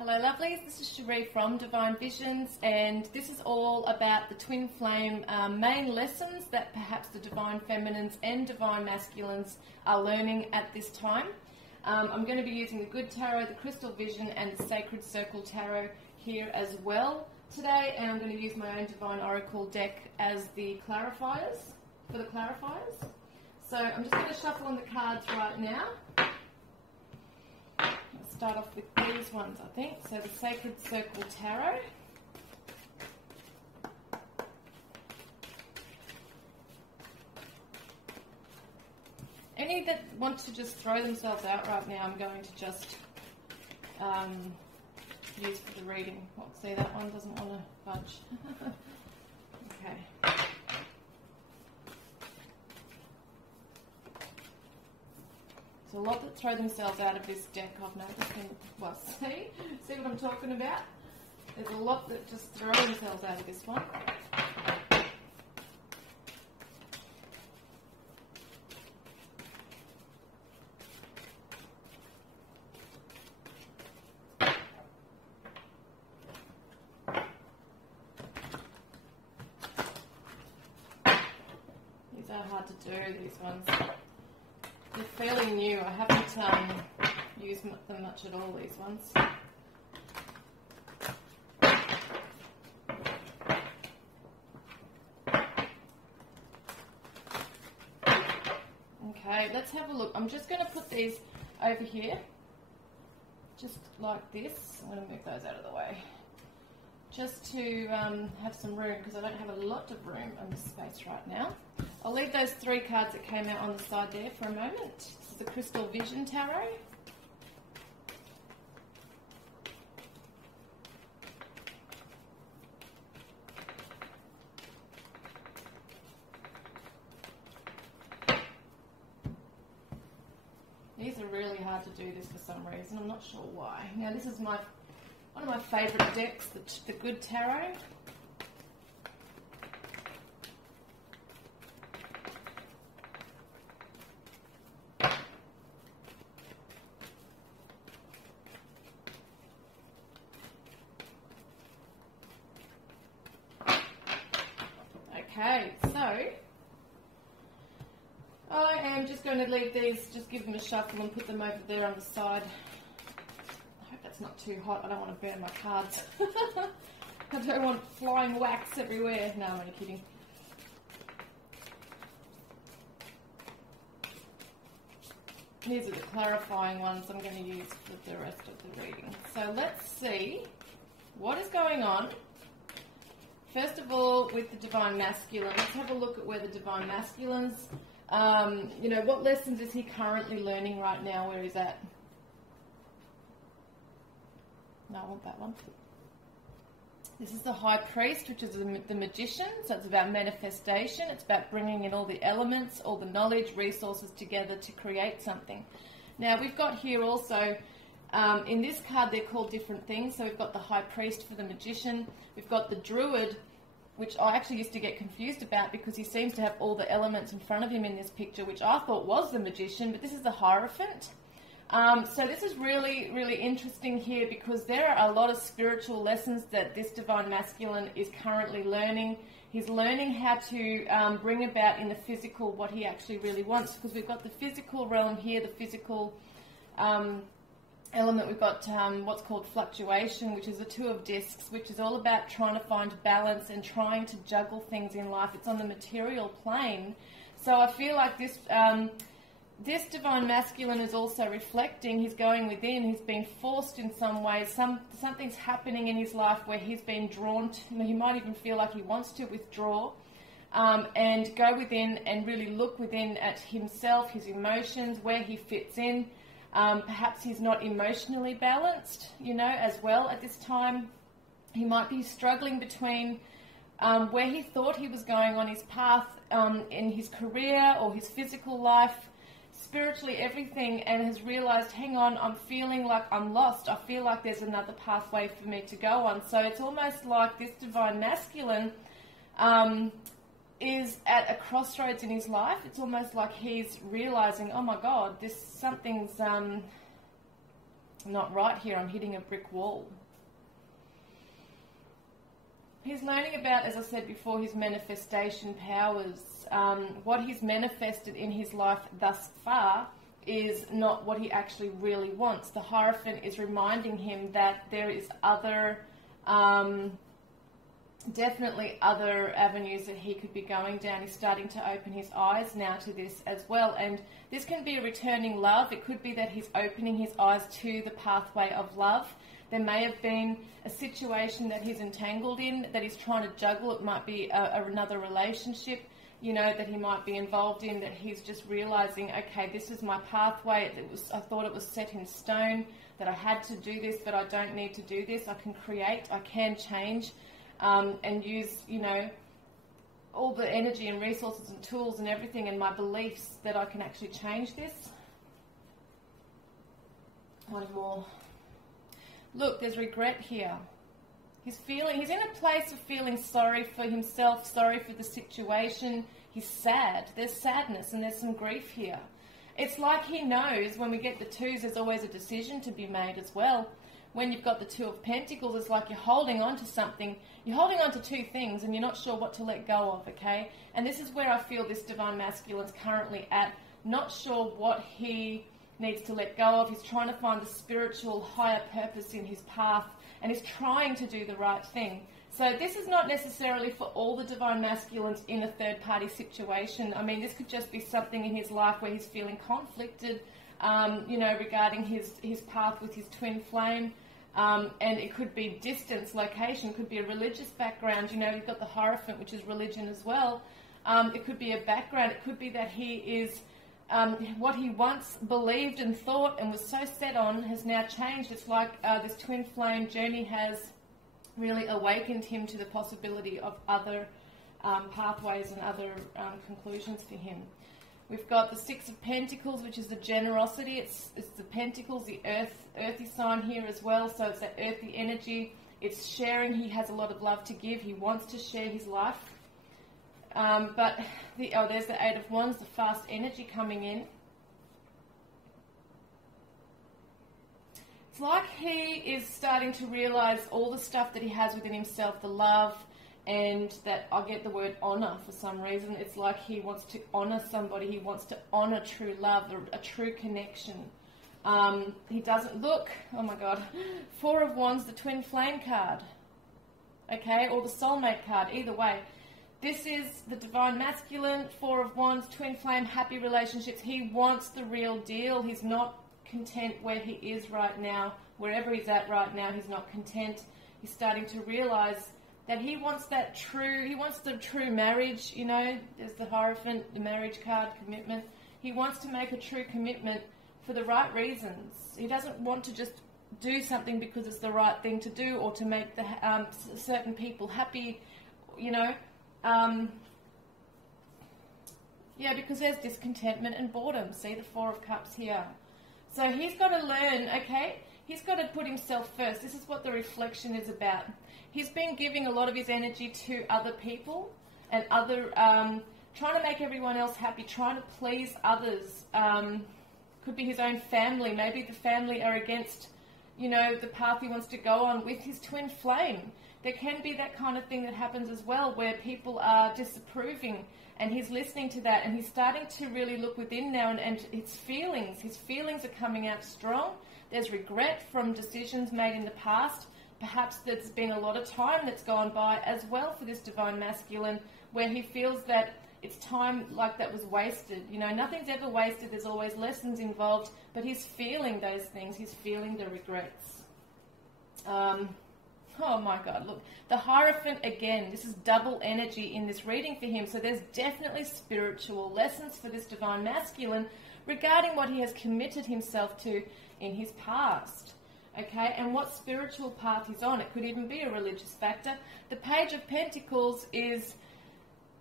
Hello lovelies, this is Sheree from Divine Visions, and this is all about the twin flame main lessons that perhaps the divine feminines and divine masculines are learning at this time. I'm going to be using the Good Tarot, the Crystal Vision and the Sacred Circle Tarot here as well today, and I'm going to use my own Divine Oracle deck as the clarifiers, for the clarifiers. So I'm just going to shuffle on the cards right now. Start off with these ones, I think. So the Sacred Circle Tarot. Any that want to just throw themselves out right now, I'm going to just use for the reading. Well, see, that one doesn't want to budge. Okay. There's a lot that throw themselves out of this deck, I've noticed. Well, see what I'm talking about? There's a lot that just throw themselves out of this one. These are hard to do, these ones. They're fairly new. I haven't used them much at all, these ones. Okay, let's have a look. I'm just going to put these over here, just like this. I'm going to move those out of the way, just to have some room, because I don't have a lot of room in this space right now. I'll leave those three cards that came out on the side there for a moment. This is the Crystal Vision Tarot. These are really hard to do this for some reason. I'm not sure why. Now this is one of my favourite decks, the Good Tarot. Okay, so I am just going to leave these, just give them a shuffle and put them over there on the side. I hope that's not too hot. I don't want to burn my cards. I don't want flying wax everywhere. No, I'm only kidding. These are the clarifying ones I'm going to use for the rest of the reading. So let's see what is going on. First of all, with the Divine Masculine, let's have a look at where the Divine Masculine's, what lessons is he currently learning right now, where he's at? No, I want that one. This is the High Priest, which is the Magician, so it's about manifestation. It's about bringing in all the elements, all the knowledge, resources together to create something. Now, we've got here also, in this card, they're called different things. So we've got the High Priest for the Magician. We've got the Druid, which I actually used to get confused about because he seems to have all the elements in front of him in this picture, which I thought was the Magician, but this is the Hierophant. So this is really, really interesting here because there are a lot of spiritual lessons that this Divine Masculine is currently learning. He's learning how to bring about in the physical what he actually really wants, because we've got the physical realm here, the physical element. We've got what's called fluctuation, which is the Two of Discs, which is all about trying to find balance and trying to juggle things in life. It's on the material plane. So I feel like this this Divine Masculine is also reflecting. He's going within. He's been forced in some ways. Something's happening in his life where he's been drawn to. He might even feel like he wants to withdraw and go within and really look within at himself, his emotions, where he fits in. Perhaps he's not emotionally balanced, as well at this time. He might be struggling between where he thought he was going on his path in his career or his physical life, spiritually everything, and has realized, hang on, I'm feeling like I'm lost. I feel like there's another pathway for me to go on. So it's almost like this Divine Masculine is at a crossroads in his life. It's almost like he's realizing, oh my God, something's not right here. I'm hitting a brick wall. He's learning about, as I said before, his manifestation powers. What he's manifested in his life thus far is not what he actually really wants. The Hierophant is reminding him that there is definitely other avenues that he could be going down. He's starting to open his eyes now to this as well. And this can be a returning love. It could be that he's opening his eyes to the pathway of love. There may have been a situation that he's entangled in, that he's trying to juggle. It might be another relationship, that he might be involved in, that he's just realizing, okay, this is my pathway. I thought it was set in stone, that I had to do this, but I don't need to do this. I can create, I can change, and use, all the energy and resources and tools and everything and my beliefs that I can actually change this. One more. Look, there's regret here. He's in a place of feeling sorry for himself, sorry for the situation. He's sad. There's sadness and there's some grief here. It's like he knows when we get the twos, there's always a decision to be made as well. When you've got the Two of Pentacles, it's like you're holding on to something. You're holding on to two things and you're not sure what to let go of, okay? And this is where I feel this Divine Masculine's currently at, not sure what he needs to let go of. He's trying to find the spiritual higher purpose in his path, and he's trying to do the right thing. So this is not necessarily for all the Divine Masculines in a third-party situation. I mean, this could just be something in his life where he's feeling conflicted, regarding his path with his twin flame. And it could be distance, location, could be a religious background. You've got the Hierophant, which is religion as well. It could be a background. It could be that he is... what he once believed and thought and was so set on has now changed. It's like this twin flame journey has really awakened him to the possibility of other pathways and other conclusions for him. We've got the Six of Pentacles, which is the generosity. It's the Pentacles, the earthy sign here as well. So it's that earthy energy. It's sharing. He has a lot of love to give. He wants to share his life. But there's the Eight of Wands, the fast energy coming in. It's like he is starting to realize all the stuff that he has within himself, the love, and that I get the word honor for some reason. It's like he wants to honor somebody. He wants to honor true love, a true connection. He doesn't look, oh my God, Four of Wands, the twin flame card, okay, or the soulmate card, either way. This is the Divine Masculine, Four of Wands, twin flame, happy relationships. He wants the real deal. He's not content where he is right now. Wherever he's at right now, he's not content. He's starting to realize that he wants the true marriage, there's the Hierophant, the marriage card, commitment. He wants to make a true commitment for the right reasons. He doesn't want to just do something because it's the right thing to do or to make certain people happy, because there's discontentment and boredom. See the Four of Cups here. So he's got to learn, okay? He's got to put himself first. This is what the reflection is about. He's been giving a lot of his energy to other people and trying to make everyone else happy, trying to please others. Could be his own family. Maybe the family are against, the path he wants to go on with his twin flame. There can be that kind of thing that happens as well, where people are disapproving, and he's listening to that, and he's starting to really look within now, and his feelings are coming out strong. There's regret from decisions made in the past. Perhaps there's been a lot of time that's gone by as well for this Divine Masculine, where he feels that it's time like that was wasted. Nothing's ever wasted. There's always lessons involved, but he's feeling those things. He's feeling the regrets. Oh my God, look, the Hierophant again, this is double energy in this reading for him. So there's definitely spiritual lessons for this Divine Masculine regarding what he has committed himself to in his past. Okay, and what spiritual path he's on. It could even be a religious factor. The Page of Pentacles is,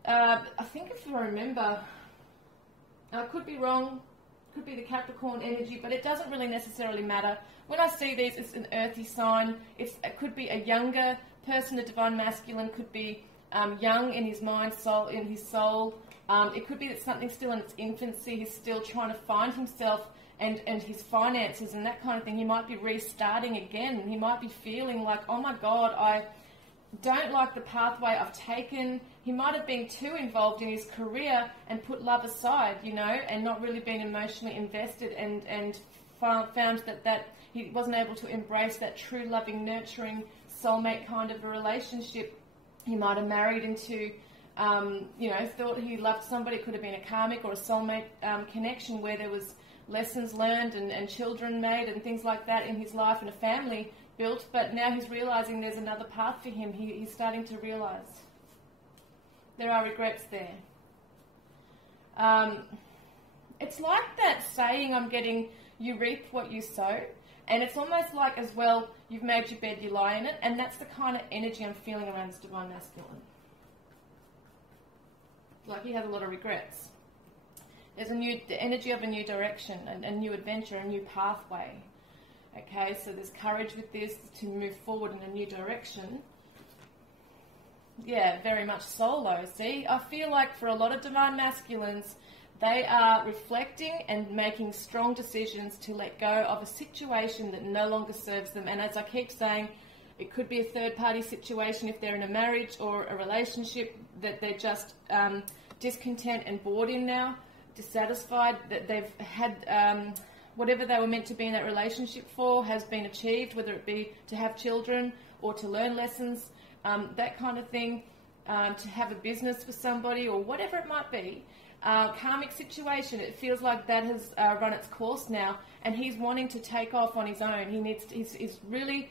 I think if I remember, I could be wrong, could be the Capricorn energy, but it doesn't really necessarily matter. When I see these, it's an earthy sign. It could be a younger person. The Divine Masculine could be young in his mind, in his soul. It could be that something's still in its infancy. He's still trying to find himself and his finances and that kind of thing. He might be restarting again. He might be feeling like, oh my God, I don't like the pathway I've taken. He might have been too involved in his career and put love aside, you know, and not really been emotionally invested, and found that he wasn't able to embrace that true, loving, nurturing, soulmate kind of a relationship. He might have married into, thought he loved somebody. It could have been a karmic or a soulmate connection where there was lessons learned and children made and things like that in his life and a family built. But now he's realising there's another path for him. He's starting to realise there are regrets there. It's like that saying, I'm getting, you reap what you sow. And it's almost like as well, you've made your bed, you lie in it. And that's the kind of energy I'm feeling around this divine masculine. Like he has a lot of regrets. There's the energy of a new direction, a new adventure, a new pathway. Okay, so there's courage with this to move forward in a new direction. Yeah, very much solo. See, I feel like for a lot of divine masculines, they are reflecting and making strong decisions to let go of a situation that no longer serves them. And as I keep saying, it could be a third-party situation if they're in a marriage or a relationship that they're just discontent and bored in now, dissatisfied, that they've had whatever they were meant to be in that relationship for has been achieved, whether it be to have children or to learn lessons, that kind of thing, to have a business with somebody or whatever it might be. Karmic situation, it feels like that has run its course now, and he's wanting to take off on his own. He's really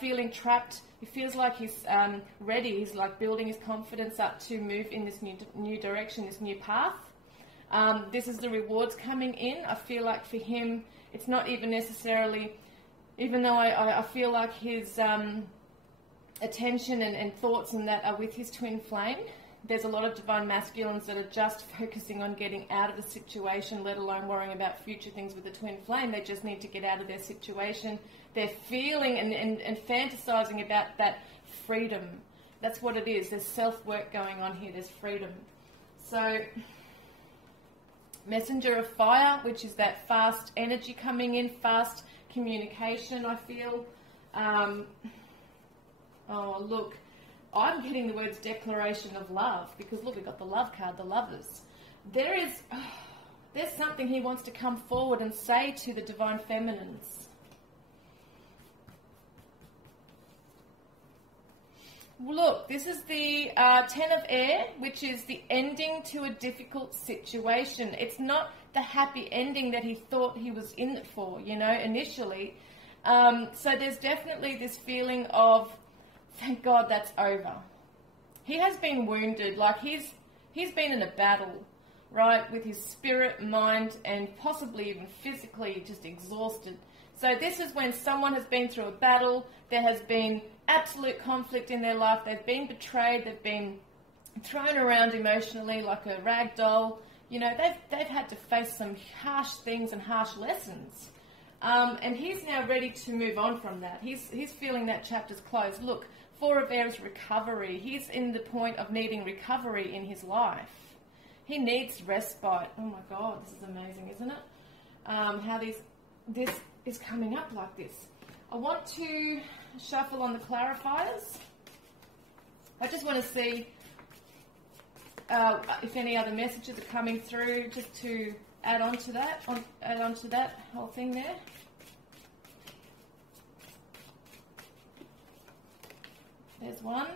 feeling trapped. He feels like he's ready. He's like building his confidence up to move in this new direction, this new path. This is the rewards coming in. I feel like for him, it's not even necessarily, even though I feel like his attention and thoughts and that are with his twin flame. There's a lot of divine masculines that are just focusing on getting out of the situation, let alone worrying about future things with the twin flame. They just need to get out of their situation. They're feeling and fantasizing about that freedom. That's what it is. There's self-work going on here. There's freedom. So, messenger of fire, which is that fast energy coming in, fast communication, I feel. Oh, look. I'm getting the words declaration of love because look, we've got the love card, the lovers. There's something he wants to come forward and say to the divine feminines. Look, this is the Ten of Air, which is the ending to a difficult situation. It's not the happy ending that he thought he was in it for, you know, initially. So there's definitely this feeling of, thank God that's over. He has been wounded, like he's been in a battle, right, with his spirit, mind, and possibly even physically just exhausted. So this is when someone has been through a battle, there has been absolute conflict in their life, they've been betrayed, they've been thrown around emotionally like a rag doll. You know, they've had to face some harsh things and harsh lessons. And he's now ready to move on from that. He's feeling that chapter's closed. Look, Four of Air is recovery. He's in the point of needing recovery in his life. He needs respite. Oh my God, this is amazing, isn't it? How this is coming up like this. I want to shuffle on the clarifiers. I just want to see if any other messages are coming through, just to add on to that whole thing there. There's one.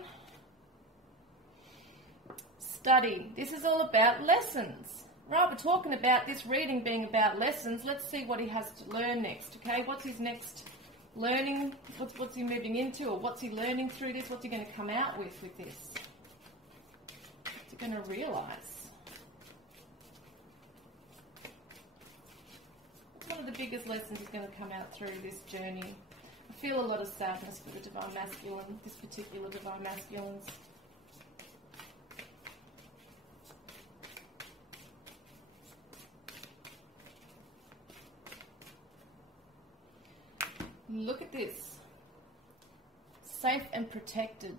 Study. This is all about lessons. Right, we're talking about this reading being about lessons. Let's see what he has to learn next, okay? What's his next learning? What's he moving into, or what's he learning through this? What's he going to come out with this? What's he going to realise? What's one of the biggest lessons he's going to come out through this journey? I feel a lot of sadness for the divine masculine, this particular divine masculines. Look at this. Safe and protected.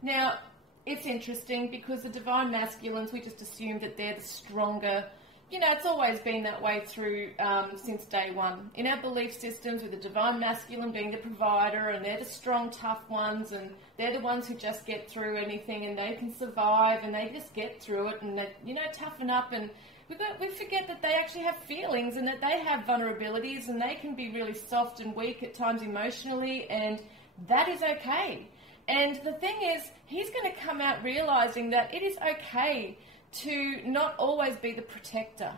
Now, it's interesting because the divine masculines, we just assume that they're the stronger, you know, it's always been that way through since day one. In our belief systems, with the divine masculine being the provider, and they're the strong, tough ones, and they're the ones who just get through anything, and they can survive, and they just get through it, and they, you know, toughen up. And we forget that they actually have feelings, and that they have vulnerabilities, and they can be really soft and weak at times emotionally, and that is okay. And the thing is, he's going to come out realizing that it is okay to not always be the protector.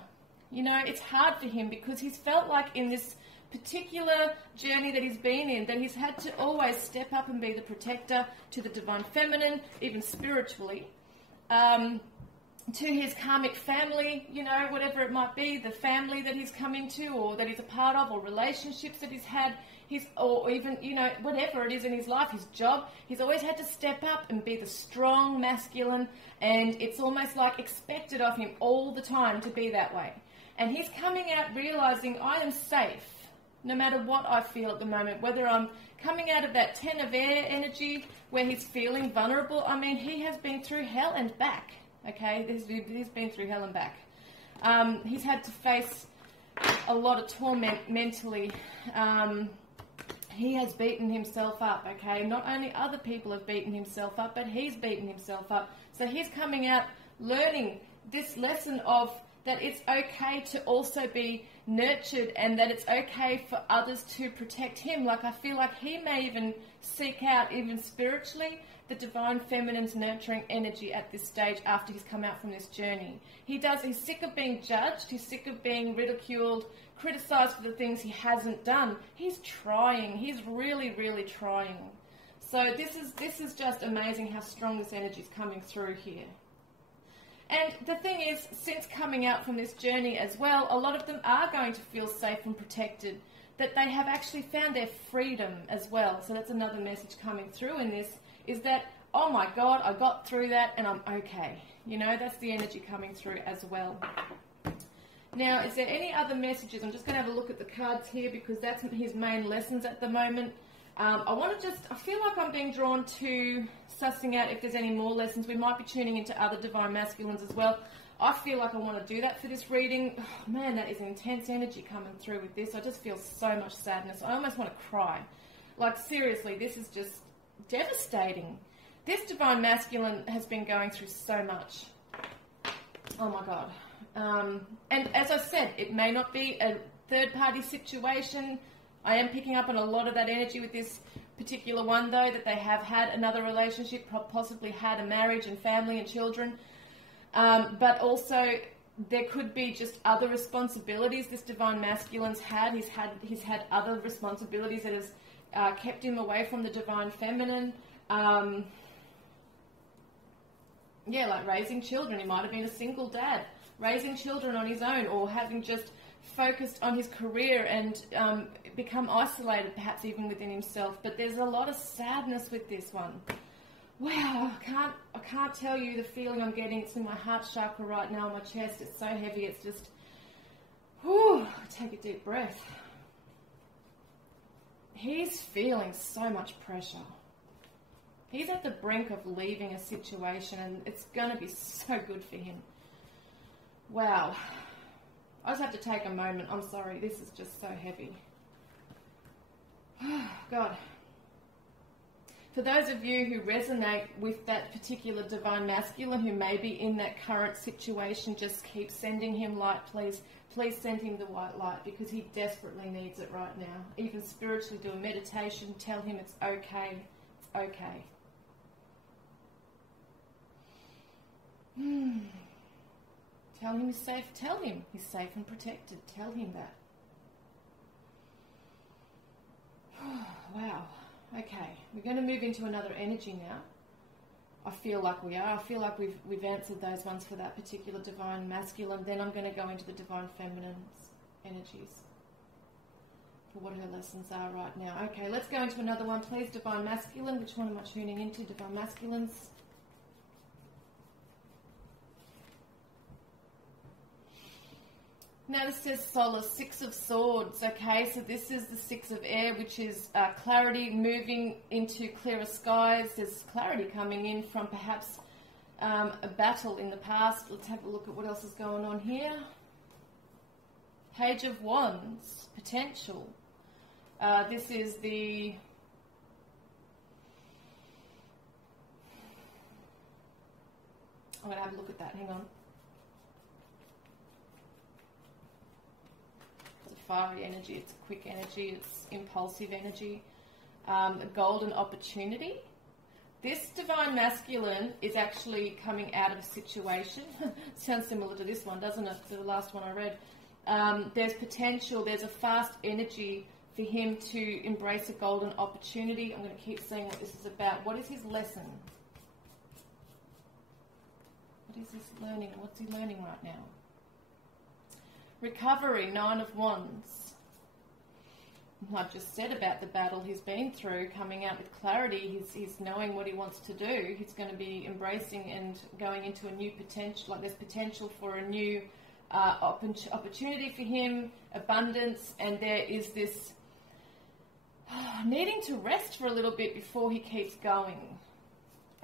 You know, it's hard for him because he's felt like in this particular journey that he's been in, that he's had to always step up and be the protector to the divine feminine, even spiritually, to his karmic family, you know, whatever it might be, the family that he's come into or that he's a part of, or relationships that he's had, or even, you know, whatever it is in his life, his job, he's always had to step up and be the strong masculine, and it's almost like expected of him all the time to be that way. And he's coming out realizing, I am safe, no matter what I feel at the moment, whether I'm coming out of that 10 of air energy where he's feeling vulnerable. I mean, he has been through hell and back, okay? He's been through hell and back. He's had to face a lot of torment mentally. He has beaten himself up, okay? Not only other people have beaten himself up, but he's beaten himself up. So he's coming out learning this lesson of that it's okay to also be nurtured, and that it's okay for others to protect him. Like, I feel like he may even seek out, even spiritually, the divine feminine's nurturing energy at this stage after he's come out from this journey. He's sick of being judged, he's sick of being ridiculed, criticized for the things he hasn't done. He's trying. He's really, really trying. So this is just amazing how strong this energy is coming through here. And the thing is, since coming out from this journey as well, a lot of them are going to feel safe and protected, that they have actually found their freedom as well. So that's another message coming through in this, is that, oh my God, I got through that and I'm okay. You know, that's the energy coming through as well. Now, is there any other messages? I'm just going to have a look at the cards here because that's his main lessons at the moment. I feel like I'm being drawn to sussing out if there's any more lessons. We might be tuning into other divine masculines as well. I feel like I want to do that for this reading. Oh, man, that is intense energy coming through with this. I just feel so much sadness. I almost want to cry. Like, seriously, this is just devastating. This divine masculine has been going through so much. Oh, my God. And as I said, it may not be a third-party situation. I am picking up on a lot of that energy with this particular one, though, that they have had another relationship, possibly had a marriage and family and children. But also, there could be just other responsibilities this divine masculine's had. He's had other responsibilities that has kept him away from the divine feminine. Like raising children. He might have been a single dad, raising children on his own, or having just focused on his career and become isolated, perhaps even within himself. But there's a lot of sadness with this one. Wow, I can't tell you the feeling I'm getting. It's in my heart chakra right now, my chest. It's so heavy. It's just, take a deep breath. He's feeling so much pressure. He's at the brink of leaving a situation, and it's going to be so good for him. Wow. I just have to take a moment. I'm sorry. This is just so heavy. God. For those of you who resonate with that particular divine masculine who may be in that current situation, just keep sending him light, please. Please send him the white light because he desperately needs it right now. Even spiritually, do a meditation. Tell him it's okay. It's okay. Tell him he's safe. Tell him he's safe and protected. Tell him that. Wow. Okay. We're going to move into another energy now. I feel like we are. I feel like we've answered those ones for that particular divine masculine. Then I'm going to go into the divine feminine's energies for what her lessons are right now. Okay, let's go into another one, please. Divine masculine. Which one am I tuning into? Divine masculines. Now this says solace, 6 of swords, okay, so this is the 6 of air, which is clarity, moving into clearer skies. There's clarity coming in from perhaps a battle in the past. Let's have a look at what else is going on here. Page of Wands, potential. This is the... I'm going to have a look at that, hang on. It's a fiery energy, it's a quick energy, it's impulsive energy. A golden opportunity. This divine masculine is actually coming out of a situation. Sounds similar to this one, doesn't it? To the last one I read. There's potential, there's a fast energy for him to embrace a golden opportunity. I'm going to keep saying what this is about. What is his lesson? What is this learning? What's he learning right now? Recovery, 9 of Wands. I've just said about the battle he's been through, coming out with clarity. He's knowing what he wants to do. He's going to be embracing and going into a new potential. Like there's potential for a new opportunity for him, abundance, and there is this needing to rest for a little bit before he keeps going.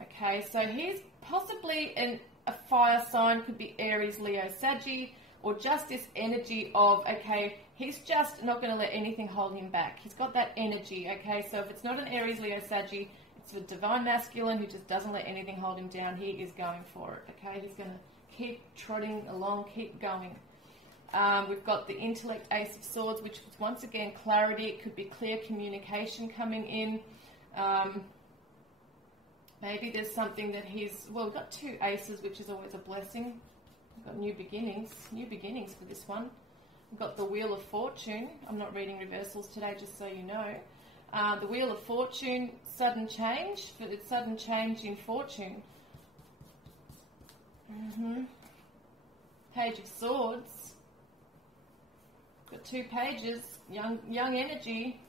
Okay, so he's possibly a fire sign, could be Aries, Leo, Saggy, or just this energy of, okay, he's just not going to let anything hold him back. He's got that energy, okay? So if it's not an Aries, Leo, Saggy, it's a divine masculine who just doesn't let anything hold him down. He is going for it, okay? He's going to keep trotting along, keep going. We've got the intellect, Ace of Swords, which was once again clarity. It could be clear communication coming in. Maybe there's something that he's... Well, we've got 2 aces, which is always a blessing. We've got new beginnings for this one. We've got the Wheel of Fortune. I'm not reading reversals today, just so you know. The Wheel of Fortune, sudden change. Sudden change in fortune. Page of Swords. Got 2 pages. Young energy.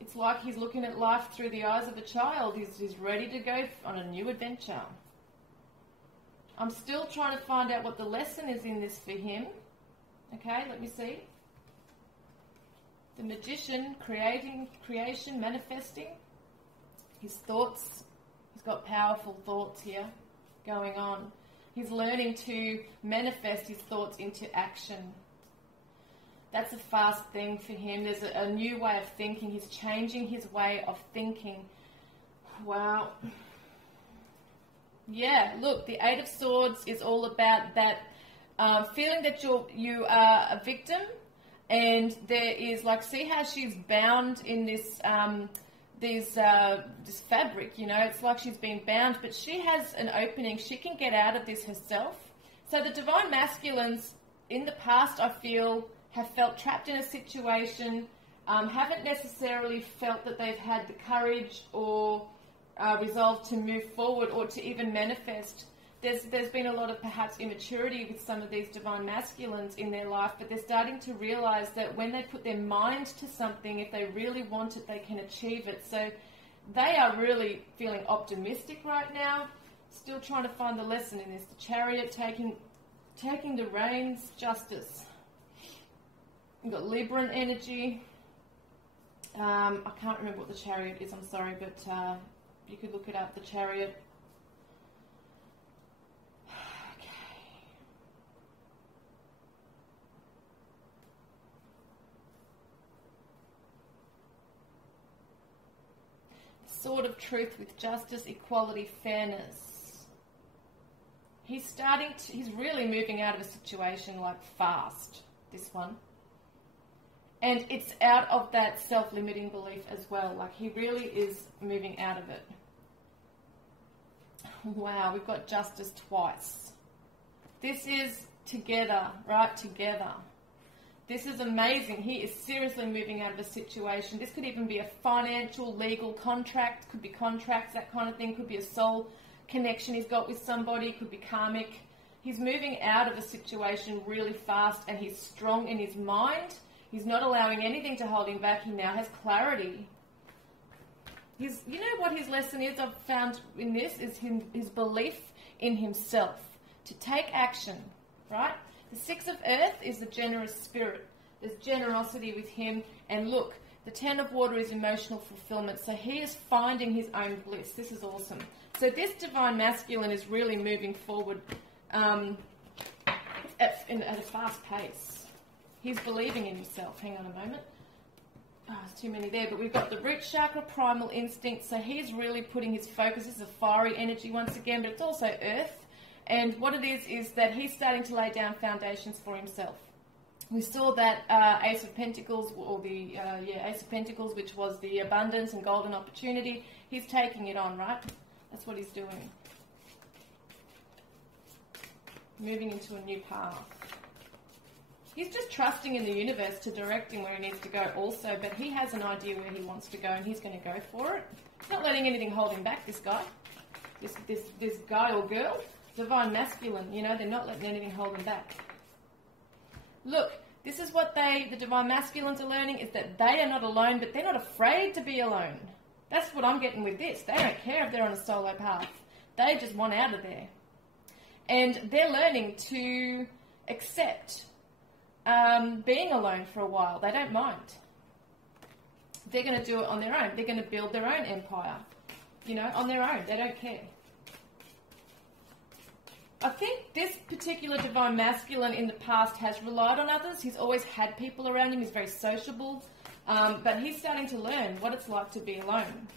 It's like he's looking at life through the eyes of a child. He's ready to go on a new adventure. I'm still trying to find out what the lesson is in this for him. Okay, let me see. The Magician, creation, manifesting. His thoughts. He's got powerful thoughts here going on. He's learning to manifest his thoughts into action. That's a fast thing for him. There's a new way of thinking. He's changing his way of thinking. Wow. Yeah, look, the 8 of Swords is all about that feeling that you are a victim, and there is, like, see how she's bound in this this fabric, you know, it's like she's been bound, but she has an opening. She can get out of this herself. So the divine masculines in the past, I feel, have felt trapped in a situation, haven't necessarily felt that they've had the courage or resolve to move forward or to even manifest. There's been a lot of perhaps immaturity with some of these divine masculines in their life, but they're starting to realize that when they put their mind to something, if they really want it, they can achieve it. So they are really feeling optimistic right now, still trying to find the lesson in this. The Chariot taking the reins, justice. You've got Libran energy. I can't remember what the Chariot is, I'm sorry, but you could look it up, the Chariot. Sword of Truth with justice, equality, fairness. He's really moving out of a situation like fast, this one. And it's out of that self-limiting belief as well. Like he really is moving out of it. Wow, we've got justice twice. This is together, right? Together. This is amazing. He is seriously moving out of a situation. This could even be a financial, legal contract. Could be contracts, that kind of thing. Could be a soul connection he's got with somebody. Could be karmic. He's moving out of a situation really fast, and he's strong in his mind. He's not allowing anything to hold him back. He now has clarity. You know what his lesson is, I've found in this, is his belief in himself. To take action, right? The 6 of Earth is the generous spirit. There's generosity with him. And look, the 10 of Water is emotional fulfillment. So he is finding his own bliss. This is awesome. So this divine masculine is really moving forward at a fast pace. He's believing in himself. Hang on a moment. Oh, there's too many there. But we've got the root chakra, primal instinct. So he's really putting his focus. This is a fiery energy once again, but it's also earth. And what it is that he's starting to lay down foundations for himself. We saw that Ace of Pentacles, or the Ace of Pentacles, which was the abundance and golden opportunity. He's taking it on, right? That's what he's doing. Moving into a new path. He's just trusting in the universe to direct him where he needs to go also, but he has an idea where he wants to go and he's going to go for it. He's not letting anything hold him back, this guy. This guy or girl. Divine masculine, you know, they're not letting anything hold them back. Look, this is what the divine masculines are learning, is that they are not alone, but they're not afraid to be alone. That's what I'm getting with this. They don't care if they're on a solo path. They just want out of there. And they're learning to accept being alone for a while. They don't mind. They're going to do it on their own. They're going to build their own empire, you know, on their own. They don't care. I think this particular divine masculine in the past has relied on others. He's always had people around him. He's very sociable. But he's starting to learn what it's like to be alone.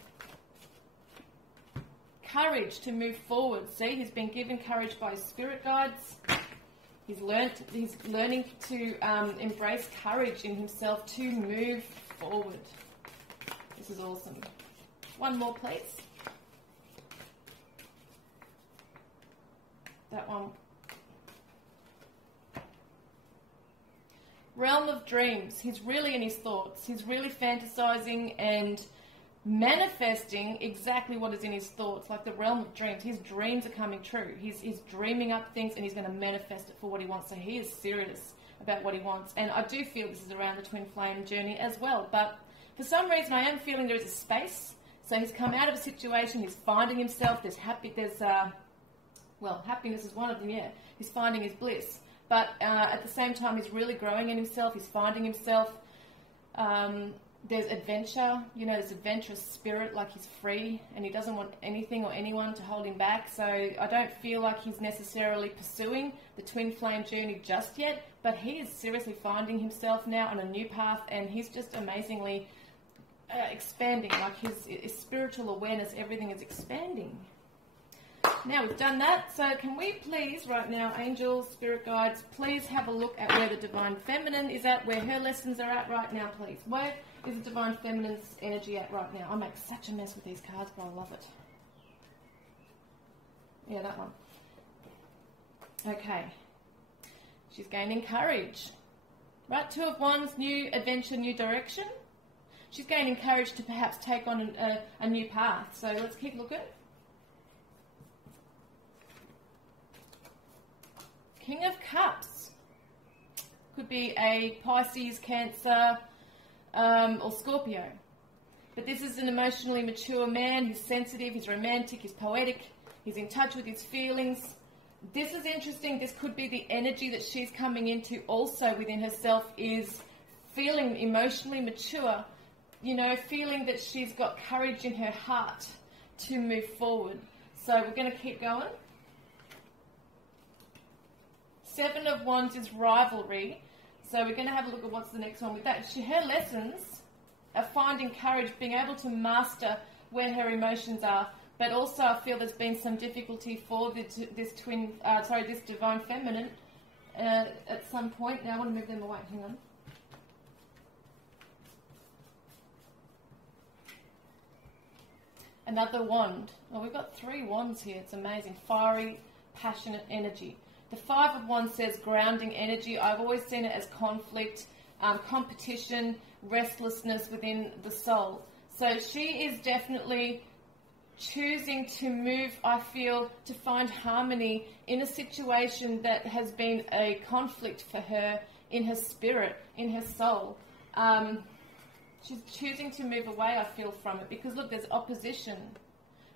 Courage to move forward. See, he's been given courage by his spirit guides. He's learning to embrace courage in himself to move forward. This is awesome. One more, please. That one. Realm of dreams. He's really in his thoughts. He's really fantasizing and manifesting exactly what is in his thoughts, like the realm of dreams. His dreams are coming true. He's dreaming up things and he's going to manifest it for what he wants. So he is serious about what he wants. And I do feel this is around the twin flame journey as well. But for some reason, I am feeling there is a space. So he's come out of a situation. He's finding himself. Well, happiness is one of them, yeah. He's finding his bliss. But at the same time, he's really growing in himself. He's finding himself. There's adventure, you know, this adventurous spirit, like he's free and he doesn't want anything or anyone to hold him back. So I don't feel like he's necessarily pursuing the twin flame journey just yet, but he is seriously finding himself now on a new path and he's just amazingly expanding, like his spiritual awareness, everything is expanding. Now we've done that, so can we please, right now, angels, spirit guides, please have a look at where the divine feminine is at, where her lessons are at right now, please. Where is the divine feminine's energy at right now? I make such a mess with these cards, but I love it. Yeah, that one. Okay. She's gaining courage. Right, Two of Wands, new adventure, new direction. She's gaining courage to perhaps take on a new path. So let's keep looking. King of Cups. Could be a Pisces, Cancer, or Scorpio. But this is an emotionally mature man. He's sensitive, he's romantic, he's poetic, he's in touch with his feelings. This is interesting. This could be the energy that she's coming into also within herself, is feeling emotionally mature, you know, feeling that she's got courage in her heart to move forward. So we're going to keep going. Seven of Wands is rivalry. So we're going to have a look at what's the next one with that. Her lessons are finding courage, being able to master where her emotions are. But also I feel there's been some difficulty for this divine feminine at some point. Now I want to move them away. Hang on. Another wand. Well, we've got 3 wands here. It's amazing. Fiery, passionate energy. The Five of Wands says grounding energy. I've always seen it as conflict, competition, restlessness within the soul. So she is definitely choosing to move, I feel, to find harmony in a situation that has been a conflict for her in her spirit, in her soul. She's choosing to move away, I feel, from it because, look, there's opposition.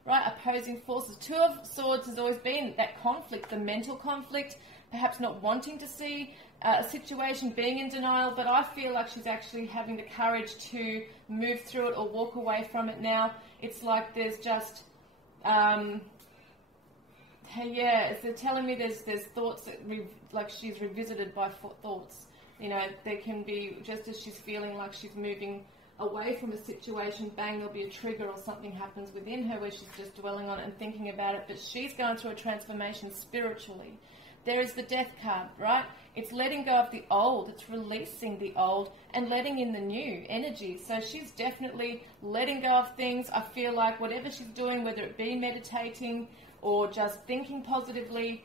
Right, opposing forces. Two of Swords has always been that conflict, the mental conflict, perhaps not wanting to see a situation, being in denial, but I feel like she's actually having the courage to move through it or walk away from it now. It's like there's just, they're telling me there's thoughts that like she's revisited by thoughts You know, there can be, just as she's feeling like she's moving away from a situation, bang, there'll be a trigger or something happens within her where she's just dwelling on it and thinking about it, but she's going through a transformation spiritually. There is the death card, right? It's letting go of the old, it's releasing the old and letting in the new energy. So she's definitely letting go of things. I feel like whatever she's doing, whether it be meditating or just thinking positively,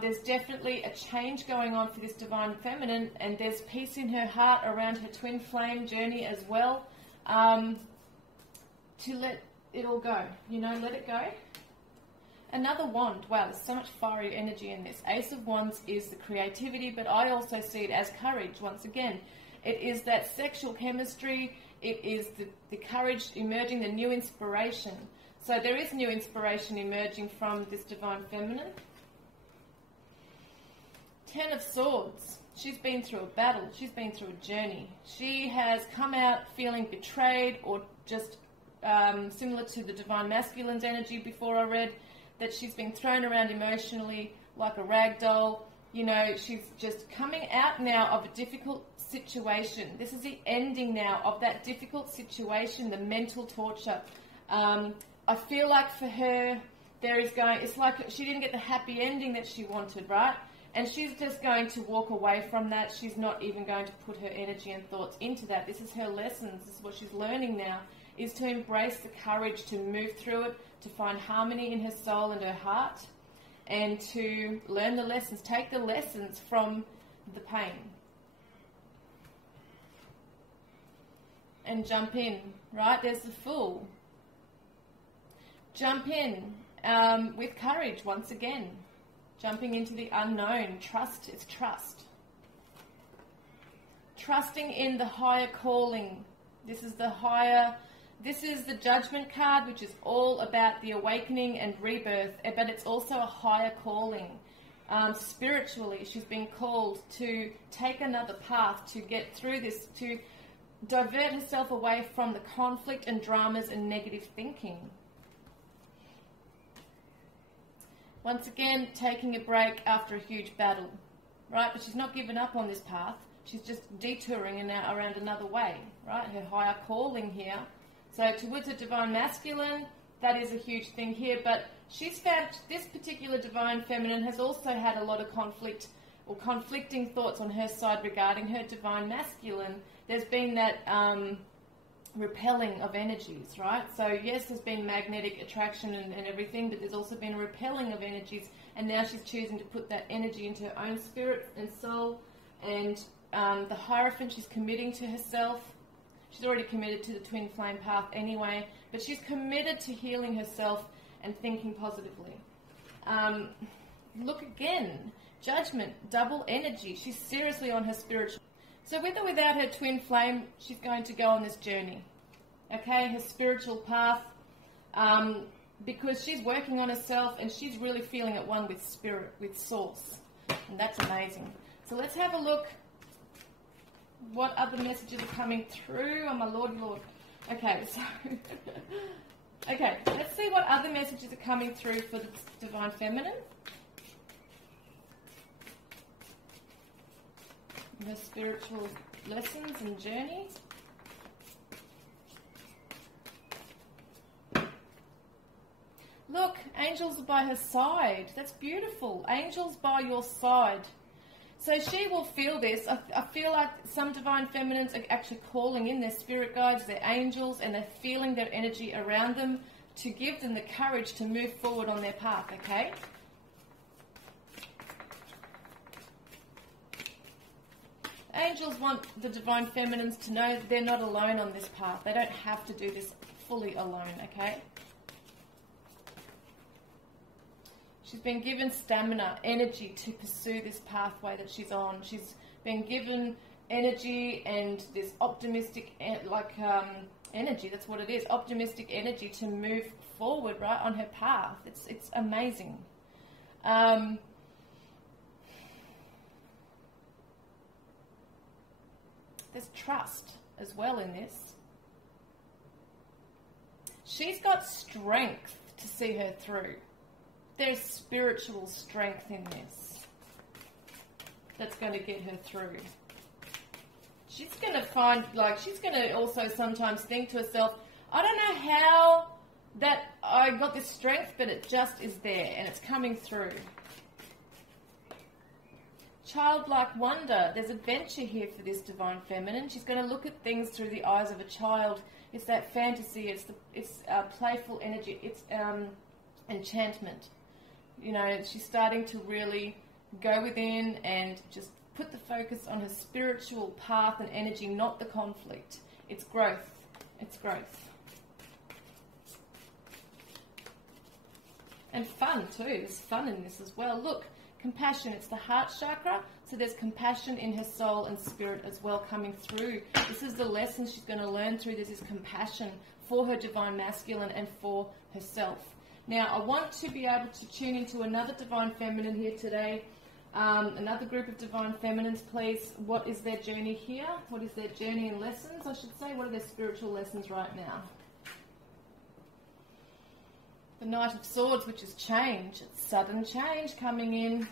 there's definitely a change going on for this divine feminine, and there's peace in her heart around her twin flame journey as well, to let it all go, you know, let it go. Another wand. Wow, there's so much fiery energy in this. Ace of Wands is the creativity, but I also see it as courage. Once again, it is that sexual chemistry. It is the courage emerging, the new inspiration. So there is new inspiration emerging from this divine feminine. Ten of Swords. She's been through a battle. She's been through a journey. She has come out feeling betrayed, or just similar to the divine masculine's energy before I read, that she's been thrown around emotionally like a rag doll. You know, she's just coming out now of a difficult situation. This is the ending now of that difficult situation, the mental torture. I feel like for her, it's like she didn't get the happy ending that she wanted, right? And she's just going to walk away from that. She's not even going to put her energy and thoughts into that. This is her lessons. This is what she's learning now, is to embrace the courage to move through it, to find harmony in her soul and her heart, and to learn the lessons, take the lessons from the pain. And jump in, right? There's the Fool. Jump in with courage once again. Jumping into the unknown. Trust, it's trust. Trusting in the higher calling. This is the Judgment card, which is all about the awakening and rebirth, but it's also a higher calling. Spiritually, she's been called to take another path, to get through this, to divert herself away from the conflict and dramas and negative thinking. Once again, taking a break after a huge battle, right? But she's not given up on this path. She's just detouring around another way, right? Her higher calling here. So towards a divine masculine, that is a huge thing here. But she's found this particular divine feminine has also had a lot of conflict or conflicting thoughts on her side regarding her divine masculine. There's been that repelling of energies, right? So yes, there's been magnetic attraction and everything, but there's also been a repelling of energies, and now she's choosing to put that energy into her own spirit and soul. And the Hierophant, she's committing to herself. She's already committed to the twin flame path anyway, but she's committed to healing herself and thinking positively. Look again, Judgment, double energy. She's seriously on her spiritual. So with or without her twin flame, she's going to go on this journey, okay, her spiritual path, because she's working on herself and she's really feeling at one with spirit, with source, and that's amazing. So let's have a look what other messages are coming through. Oh, my Lord. Okay, so, okay, let's see what other messages are coming through for the divine feminine. Her spiritual lessons and journey. Look, angels are by her side. That's beautiful. Angels by your side. So she will feel this. I feel like some divine feminines are actually calling in their spirit guides, their angels, and they're feeling their energy around them to give them the courage to move forward on their path, okay? Angels want the divine feminines to know that they're not alone on this path. They don't have to do this fully alone, okay? She's been given stamina, energy to pursue this pathway that she's on. She's been given energy and this optimistic, energy, that's what it is, optimistic energy to move forward, right, on her path. It's amazing. There's trust as well in this. She's got strength to see her through. There's spiritual strength in this that's going to get her through. she's going to find, like, she's going to also sometimes think to herself, I don't know how that I got this strength, but it just is there and it's coming through. Childlike wonder. There's adventure here for this divine feminine. She's going to look at things through the eyes of a child. It's that fantasy. It's playful energy. It's enchantment. You know, she's starting to really go within and just put the focus on her spiritual path and energy, not the conflict. It's growth. It's growth. And fun too. There's fun in this as well. Look. Compassion, it's the heart chakra, so there's compassion in her soul and spirit as well coming through. This is the lesson she's going to learn through this, is compassion for her divine masculine and for herself. Now, I want to be able to tune into another divine feminine here today, another group of divine feminines, please. What is their journey here? What is their journey and lessons, I should say? What are their spiritual lessons right now? The Knight of Swords, which is change. It's sudden change coming in.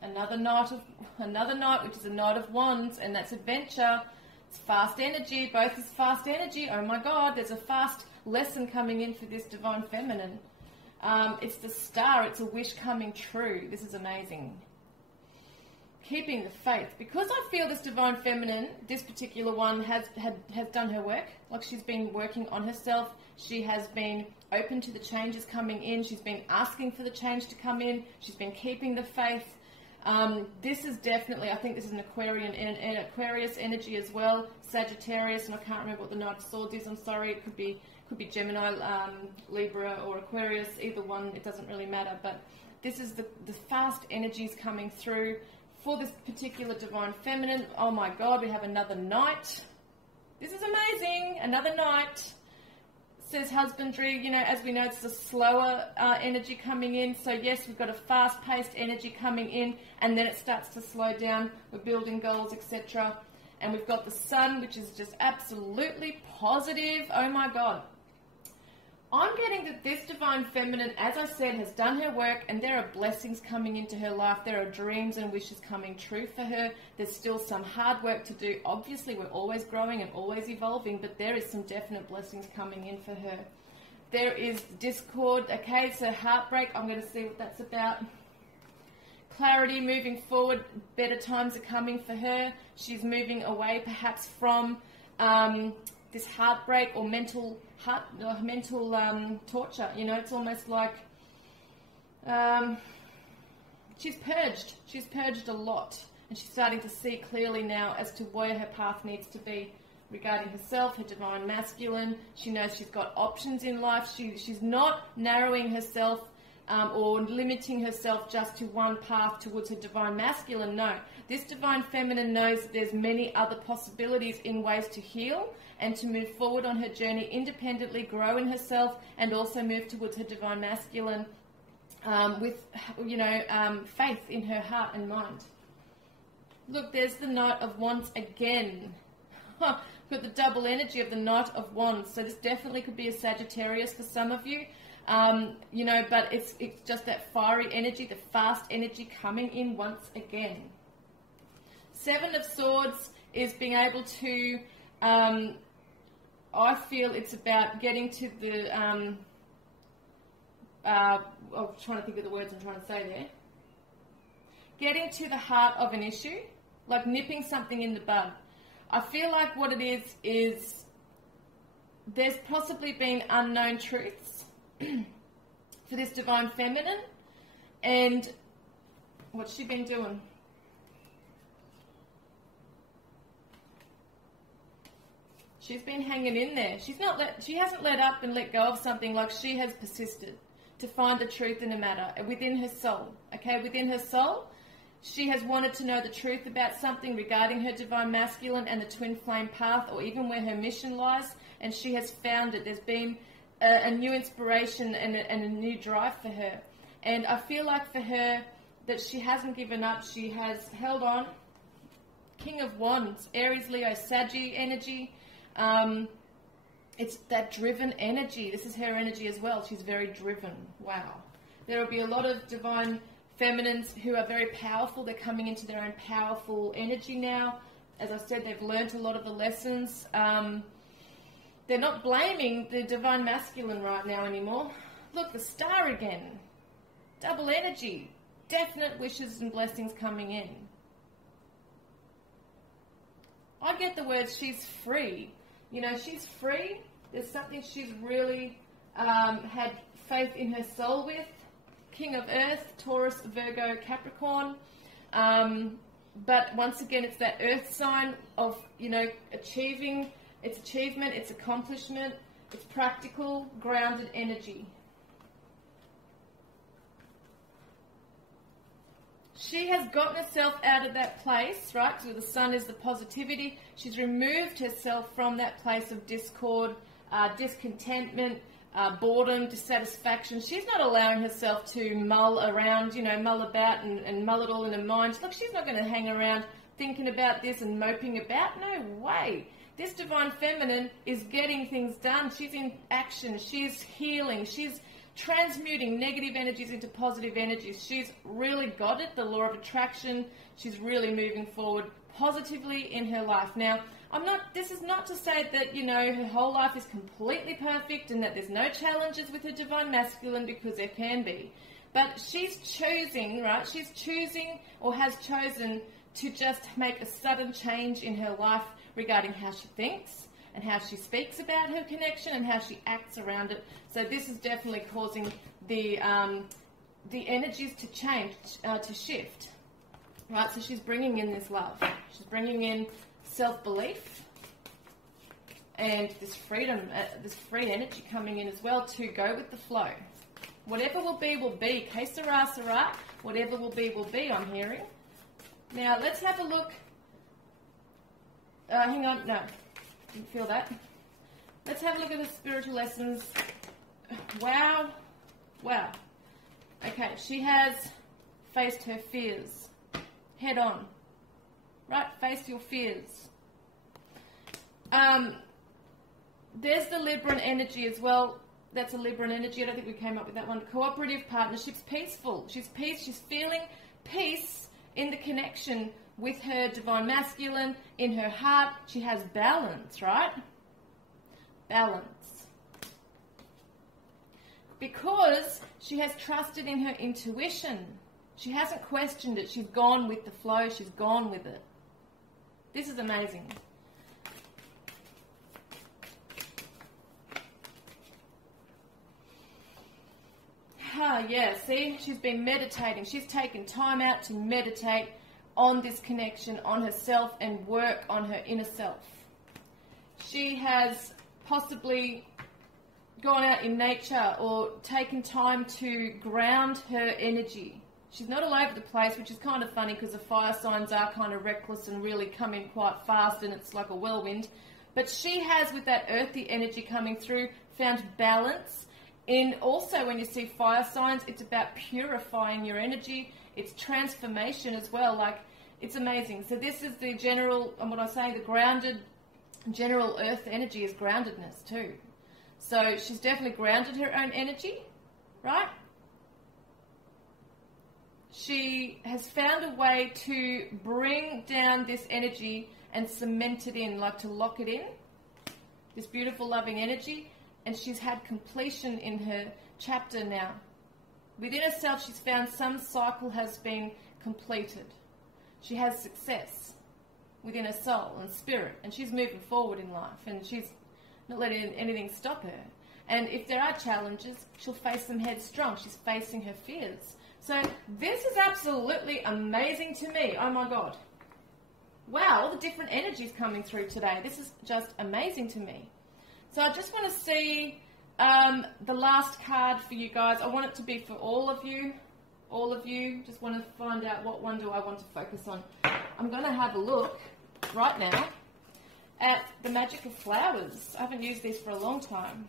Another knight, which is a Knight of Wands, and that's adventure. It's fast energy. Both is fast energy. Oh my God, there's a fast lesson coming in for this divine feminine. It's the Star. It's a wish coming true. This is amazing. Keeping the faith. Because I feel this divine feminine, this particular one, has done her work. Like, she's been working on herself. She has been open to the changes coming in. She's been asking for the change to come in. She's been keeping the faith. This is definitely, I think this is an Aquarius energy as well. Sagittarius, and I can't remember what the Knight of Swords is. I'm sorry. It could be Gemini, Libra, or Aquarius. Either one, it doesn't really matter. But this is the fast energies coming through for this particular divine feminine. Oh my God, we have another knight. This is amazing. Another knight. Says husbandry, you know, as we know, it's a slower energy coming in. So yes, we've got a fast-paced energy coming in, and then it starts to slow down. We're building goals, etc. And we've got the Sun, which is just absolutely positive. Oh my God. I'm getting that this divine feminine, as I said, has done her work, and there are blessings coming into her life. There are dreams and wishes coming true for her. There's still some hard work to do. Obviously, we're always growing and always evolving, but there is some definite blessings coming in for her. There is discord. Okay, so heartbreak. I'm going to see what that's about. Clarity, moving forward. Better times are coming for her. She's moving away perhaps from this heartbreak or mental torture. You know, it's almost like she's purged. She's purged a lot, and she's starting to see clearly now as to where her path needs to be regarding herself, her divine masculine. She knows she's got options in life. She's not narrowing herself or limiting herself just to one path towards her divine masculine. No, this divine feminine knows that there's many other possibilities in ways to heal and to move forward on her journey independently, grow in herself, and also move towards her divine masculine with, faith in her heart and mind. Look, there's the Knight of Wands again. Got the double energy of the Knight of Wands. So this definitely could be a Sagittarius for some of you. But it's just that fiery energy, the fast energy coming in once again. Seven of Swords is being able to, I feel it's about getting to the, I'm trying to think of the words I'm trying to say there. Getting to the heart of an issue, like nipping something in the bud. I feel like what it is there's possibly been unknown truths for this divine feminine, and what's she been doing? She's been hanging in there. She hasn't let up and let go of something. Like, she has persisted to find the truth in a matter within her soul. Okay, within her soul, she has wanted to know the truth about something regarding her divine masculine and the twin flame path, or even where her mission lies, and she has found it. There's been a new inspiration and a new drive for her. And I feel like for her that she hasn't given up. She has held on. King of Wands, Aries, Leo, Saggy energy. It's that driven energy. This is her energy as well. She's very driven. Wow. There will be a lot of divine feminines who are very powerful. They're coming into their own powerful energy now. As I said, they've learnt a lot of the lessons. They're not blaming the divine masculine right now anymore. Look, the star again. Double energy. Definite wishes and blessings coming in. I get the words, she's free. You know, she's free. There's something she's really had faith in her soul with. King of Earth, Taurus, Virgo, Capricorn. But once again, it's that Earth sign of, you know, achieving its achievement, its accomplishment, its practical, grounded energy. She has gotten herself out of that place, right? So the sun is the positivity. She's removed herself from that place of discord, discontentment, boredom, dissatisfaction. She's not allowing herself to mull around, you know, mull about and mull it all in her mind. Look, she's not going to hang around thinking about this and moping about. No way. This divine feminine is getting things done. She's in action. She's healing. She's transmuting negative energies into positive energies. She's really got it, the law of attraction. She's really moving forward positively in her life. Now, this is not to say that, you know, her whole life is completely perfect and that there's no challenges with her divine masculine, because there can be. But she's choosing, right? She's choosing or has chosen to just make a sudden change in her life regarding how she thinks and how she speaks about her connection and how she acts around it. So this is definitely causing the energies to change, to shift. Right, so she's bringing in this love. She's bringing in self-belief and this freedom, this free energy coming in as well to go with the flow. Whatever will be, will be. Que sera, sera. Whatever will be, I'm hearing. Now, let's have a look. Hang on, no. Didn't feel that. Let's have a look at the spiritual lessons. Wow. Wow. Okay, she has faced her fears head on. Right? Face your fears. There's the Libran energy as well. That's a Libran energy. I don't think we came up with that one. Cooperative partnerships, peaceful. She's feeling peace in the connection with her divine masculine, in her heart. She has balance, right? Balance. Because she has trusted in her intuition. She hasn't questioned it. She's gone with the flow. She's gone with it. This is amazing. Yeah, see, she's been meditating. She's taken time out to meditate on this connection, on herself, and work on her inner self. She has possibly gone out in nature or taken time to ground her energy. She's not all over the place, which is kind of funny because the fire signs are kind of reckless and really come in quite fast, and it's like a whirlwind. But she has, with that earthy energy coming through, found balance. And also when you see fire signs, it's about purifying your energy. It's transformation as well. Like, it's amazing. So this is the general, and what I say, the grounded, general earth energy is groundedness too. So she's definitely grounded her own energy, right? She has found a way to bring down this energy and cement it in, like to lock it in, this beautiful loving energy. And she's had completion in her chapter now. Within herself, she's found some cycle has been completed. She has success within her soul and spirit, and she's moving forward in life, and she's not letting anything stop her. And if there are challenges, she'll face them headstrong. She's facing her fears. So this is absolutely amazing to me. Oh my God. Wow, all the different energies coming through today. This is just amazing to me. So I just want to see the last card for you guys. I want it to be for all of you. All of you. Just want to find out what one do I want to focus on. I'm going to have a look right now at the magic of flowers. I haven't used these for a long time.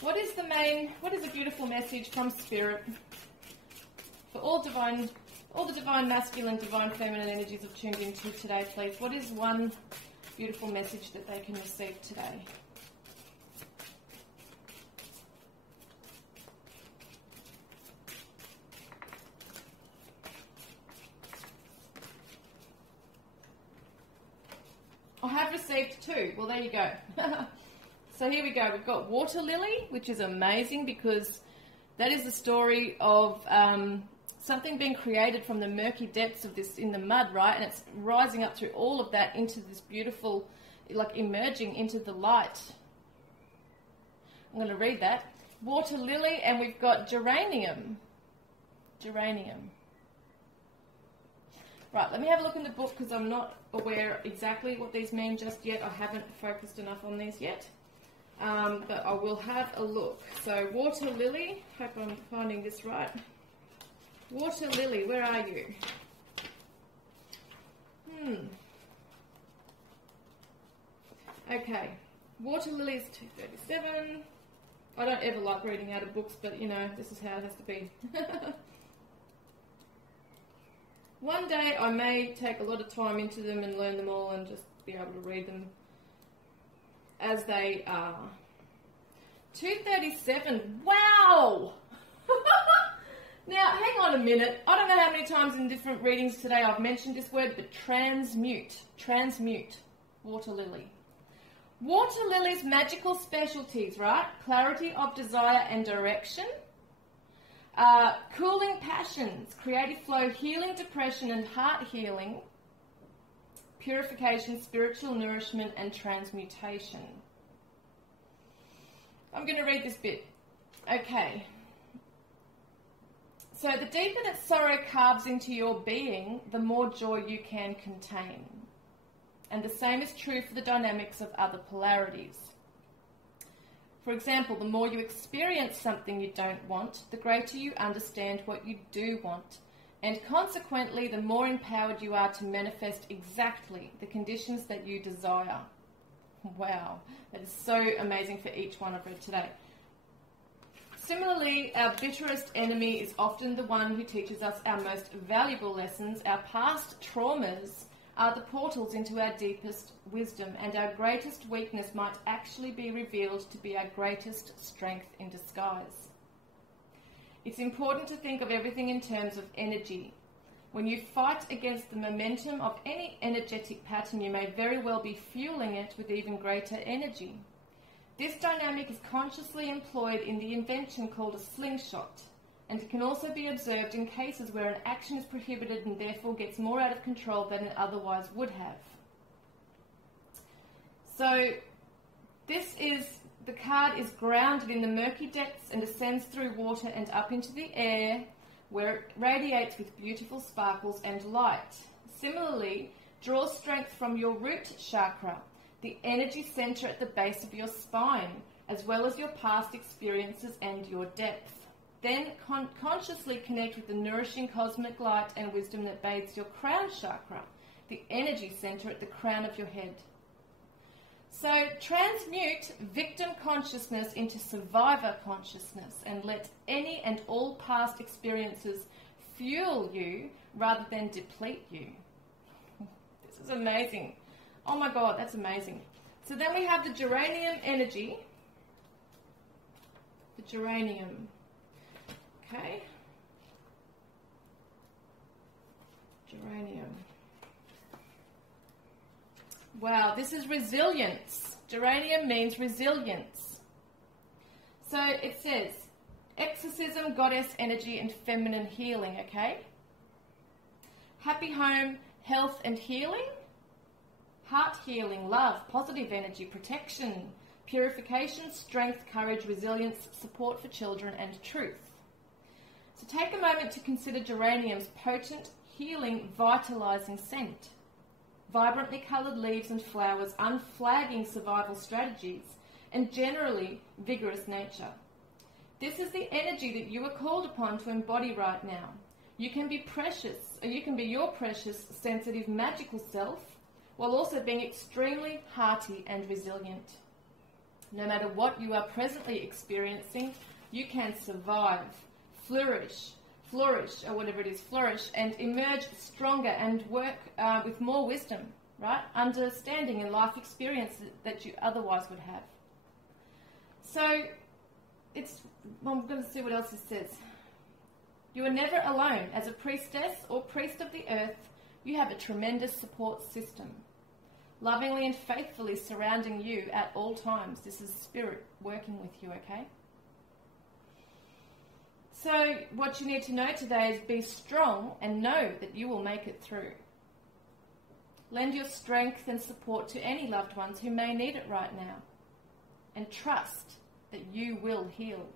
What is the beautiful message from Spirit for all the divine masculine, divine feminine energies I've tuned into today, please? What is one beautiful message that they can receive today? have received 2. Well, there you go. So here we go. We've got water lily, which is amazing because that is the story of something being created from the murky depths of this in the mud, right? And it's rising up through all of that into this beautiful, like emerging into the light. I'm going to read that. Water lily, and we've got geranium. Geranium. Right, let me have a look in the book because I'm not aware exactly what these mean just yet. I haven't focused enough on these yet. But I will have a look. So water lily, hope I'm finding this right. Water lily, where are you? Okay, water lily is 237. I don't ever like reading out of books, but you know, this is how it has to be. One day I may take a lot of time into them and learn them all and just be able to read them as they are. 237, wow! Now, hang on a minute. I don't know how many times in different readings today I've mentioned this word, but transmute, water lily. Water lily's magical specialties, right? Clarity of desire and direction. Cooling passions, creative flow, healing depression and heart healing, purification, spiritual nourishment and transmutation. I'm going to read this bit. Okay. So the deeper that sorrow carves into your being, the more joy you can contain. And the same is true for the dynamics of other polarities. For example, the more you experience something you don't want, the greater you understand what you do want. And consequently, the more empowered you are to manifest exactly the conditions that you desire. Wow, that is so amazing for each one I've read today. Similarly, our bitterest enemy is often the one who teaches us our most valuable lessons. Our past traumas are the portals into our deepest wisdom, and our greatest weakness might actually be revealed to be our greatest strength in disguise. It's important to think of everything in terms of energy. When you fight against the momentum of any energetic pattern, you may very well be fueling it with even greater energy. This dynamic is consciously employed in the invention called a slingshot, and it can also be observed in cases where an action is prohibited and therefore gets more out of control than it otherwise would have. So the card is grounded in the murky depths and ascends through water and up into the air, where it radiates with beautiful sparkles and light. Similarly, draw strength from your root chakra, the energy center at the base of your spine, as well as your past experiences and your depth. Then consciously connect with the nourishing cosmic light and wisdom that bathes your crown chakra, the energy center at the crown of your head. So transmute victim consciousness into survivor consciousness and let any and all past experiences fuel you rather than deplete you. This is amazing. Oh my God, that's amazing. So then we have the geranium energy. The geranium. Okay. Geranium. Wow, this is resilience. Geranium means resilience. So it says, exorcism, goddess energy, and feminine healing, okay? Happy home, health and healing. Heart healing, love, positive energy, protection, purification, strength, courage, resilience, support for children, and truth. So take a moment to consider geranium's potent, healing, vitalizing scent. Vibrantly coloured leaves and flowers, unflagging survival strategies, and generally vigorous nature. This is the energy that you are called upon to embody right now. You can be precious, or you can be your precious, sensitive, magical self, while also being extremely hearty and resilient. No matter what you are presently experiencing, you can survive, flourish, or whatever it is, flourish, and emerge stronger and work with more wisdom, right? Understanding and life experience that you otherwise would have. So, I'm going to see what else it says. You are never alone. As a priestess or priest of the earth, you have a tremendous support system. lovingly and faithfully surrounding you at all times. This is Spirit working with you, okay? So what you need to know today is be strong and know that you will make it through. Lend your strength and support to any loved ones who may need it right now. And trust that you will heal.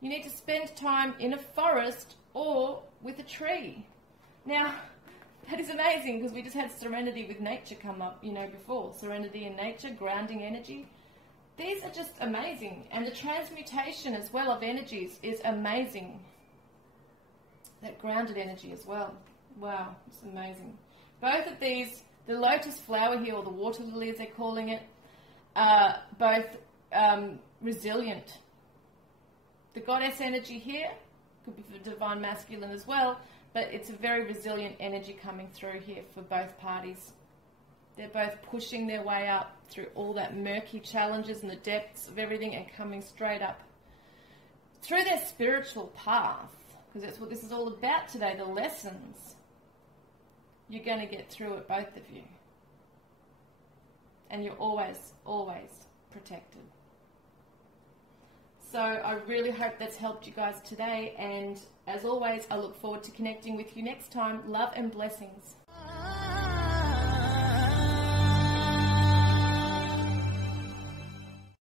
You need to spend time in a forest or with a tree. Now, that is amazing because we just had serenity with nature come up, before. Serenity in nature, grounding energy. These are just amazing. And the transmutation as well of energies is amazing. That grounded energy as well. Wow, it's amazing. Both of these, the lotus flower here, or the water lily as they're calling it, are both resilient. The goddess energy here could be for divine masculine as well, but it's a very resilient energy coming through here for both parties. They're both pushing their way up through all that murky challenges and the depths of everything and coming straight up through their spiritual path, because that's what this is all about today, the lessons. You're going to get through it, both of you. And you're always, always protected. So I really hope that's helped you guys today. And as always, I look forward to connecting with you next time. Love and blessings.